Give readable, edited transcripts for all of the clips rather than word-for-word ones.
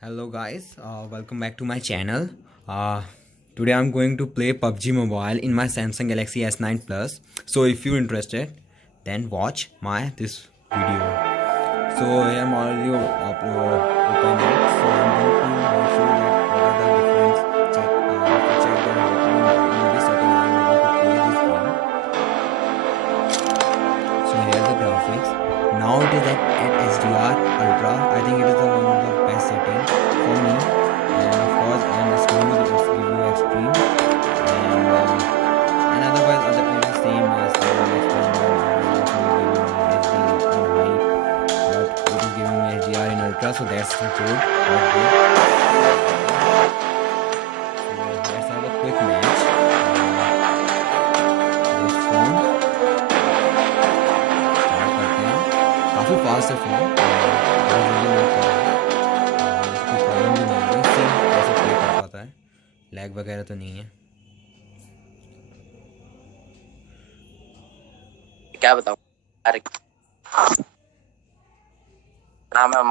Hello guys, welcome back to my channel. Today I'm going to play PUBG Mobile in my Samsung Galaxy S9 Plus. So if you're interested, then watch this video. So I am already open it. So I'm going to show that what are the different check that in this setting I'm able to play this game. So here are the graphics. Now it is at HDR Ultra. I think it is one of the best setting for me, and of course and smooth it's review extreme, and otherwise other it is same as the next one HD in high, but it is giving me HDR in Ultra, so that's good. So let's have a quick match. This phone start करते हैं. काफ़ी fast है phone, lag वगैरह तो नहीं है. क्या बताऊं अरे नाम है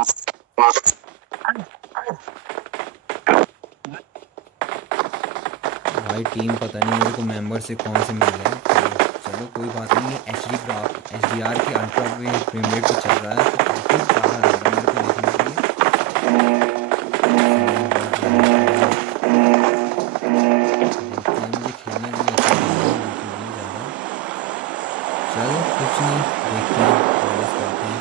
भाई टीम पता नहीं मेरे को मेंबर से कौन से मिल गए. तो चलो कोई बात नहीं है. HDR के अल्ट्रा पे फ्रेम रेट तो चल रहा है, तो काफ़ी प्यारा लग रहा है मेरे को देखने के लिए. चलो कुछ नहीं, देखते हैं प्रयास करते हैं.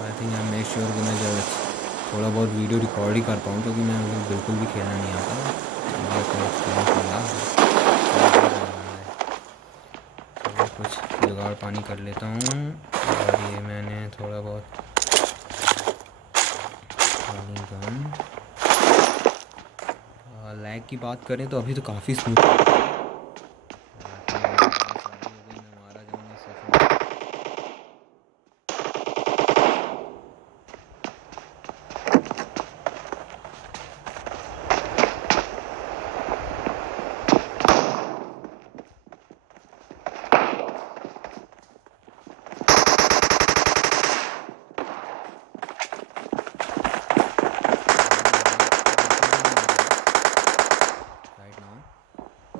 I think I make sure कि मैं जब थोड़ा बहुत वीडियो रिकॉर्ड ही कर पाऊँ, क्योंकि मैं बिल्कुल भी खेलना नहीं आता. कुछ जुगाड़ पानी कर लेता हूँ. और ये मैंने थोड़ा बहुत लैग की बात करें तो अभी तो काफ़ी स्मूथ.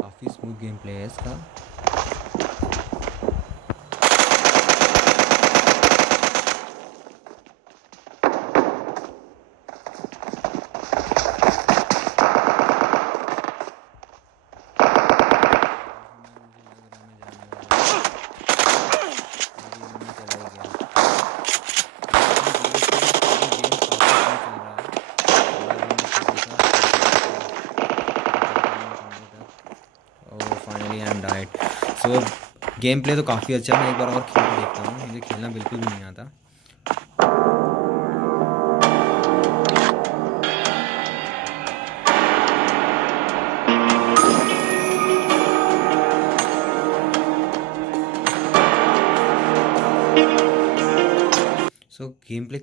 काफ़ी स्मूथ गेम प्ले है इसका. Finally I am died. So game play तो काफ़ी अच्छा है. मैं एक बार और खेल के देखता हूँ. मुझे खेलना बिल्कुल भी नहीं आता. सो गेम प्ले